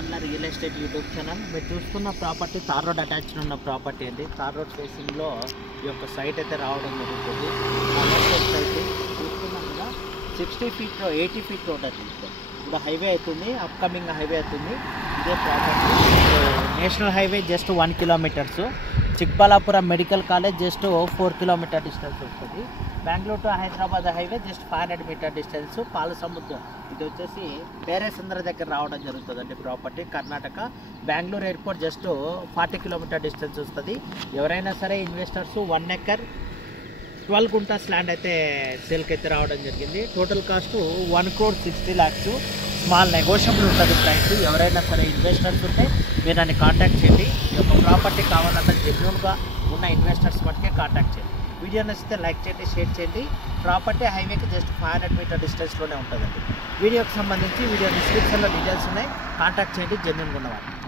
గార్ల real estate YouTube channel. మీరు చూస్తున్న property tar road attached ఉన్న ప్రాపర్టీ అండి. తార్ రోడ్ ఫేసింగ్లో ఈ యొక్క సైట్ అయితే రావడం జరుగుతుంది. అయితే చూస్తున్నాం కదా 60 feet 80 feet రోడ్ అది ఇప్పుడు హైవే అవుతుంది, అప్కమింగ్ హైవే అవుతుంది. ఇదే property national highway just 1 kilometers. Chikballapuram medical college just 4 kilometer distance వస్తుంది. Bengaluru to Hyderabad highway just 500 meter distance. Palasamudram ఇది వచ్చేసి పేరేసంద్ర దగ్గర రావడం జరుగుతుందండి. Property Karnataka. Bengaluru airport just 40 kilometer distance వస్తుంది. ఎవరైనా సరే ఇన్వెస్టర్స్ 1 acre 12 గుంటాస్ ల్యాండ్ అయితే సేల్కి అయితే రావడం జరిగింది. Total cost 1,60,00,000. స్మాల్ నెగోషియబుల్ ఉంటుంది ప్రైస్. ఎవరైనా సరే ఇన్వెస్టర్స్ ఉంటే మీరు నన్ను కాంటాక్ట్ చేయండి. ఈ యొక్క ప్రాపర్టీ కావాలన్నా జెన్యూన్గా ఉన్న ఇన్వెస్టర్స్ మటుకే కాంటాక్ట్ చేయండి. వీడియో నచ్చితే లైక్ చేయండి, షేర్ చేయండి. ప్రాపర్టీ హైవేకి జస్ట్ 500 meter డిస్టెన్స్లోనే ఉంటుందండి. వీడియోకి సంబంధించి వీడియో డిస్క్రిప్షన్లో డీటెయిల్స్ ఉన్నాయి, కాంటాక్ట్ చేయండి జెన్యూన్గా ఉన్నవాళ్ళు.